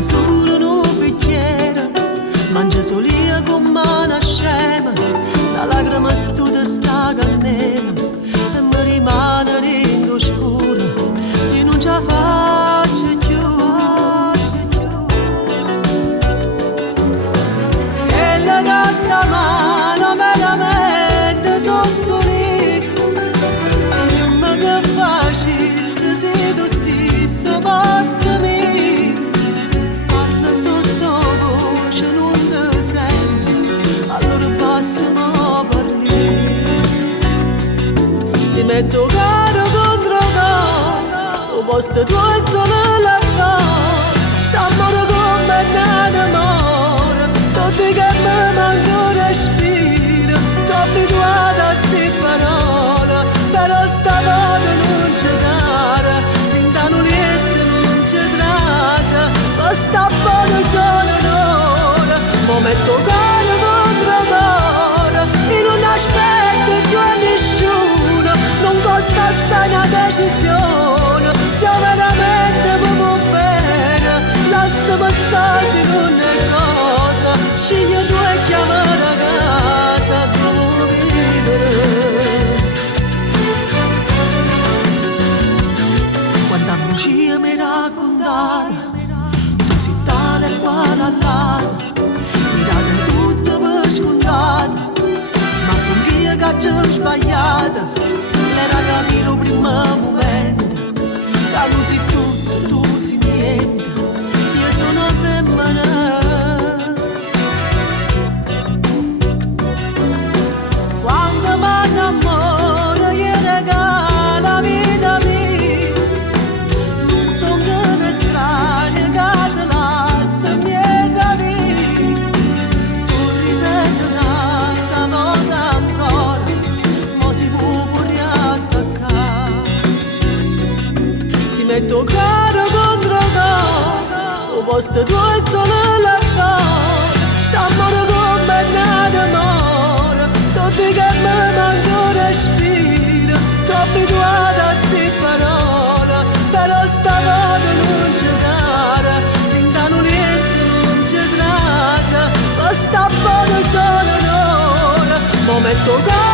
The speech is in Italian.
basta solo un bicchiere, mangia solia come una scema, la lacrima studa sta cannella e mi rimane in oscuro, io non ce la faccio più. Che la casta mano veramente sossoni, ma che facessi se tu stesso bastami, parla sottovoce non ti senti, allora passami parli. Si metto caro contro caro, o posto tuo è solo la voce, s'amore come un amore, tutti che mi manca un respiro, sono abituata a ste parole, però stavolta non c'è cara, pintano niente non c'è trasa, basta buono solo un'ora, mo metto caro contro caro, e non aspetto più a nessuno, non costa assai una decisione, se veramente proprio bene, lasciami stare se non è cosa, scegli tu e chiamare a casa, devo vivere. Quanta bugia mi hai raccontata, tu sei tale e quale all'altra, mi date tutto per scontato, ma son io che ci ho sbagliata, l'era capito prima momento, che non sei tutto, tu sei niente, io sono femmina. Quando mi innamoro io regalo la vita mia, non sono che un estraneo che si lascia in mezzo a via, tu ripeti un'altra volta ancora, mo si può pure attaccare. Si metto caro contro caro, o posto tuo è solo la voce, s'amore come un amore, tutti che mi manca un respiro, sono abituata a ste parole, però stavolta non c'è cara, pintano niente non c'è trasa, basta buono solo un'ora, mo metto caro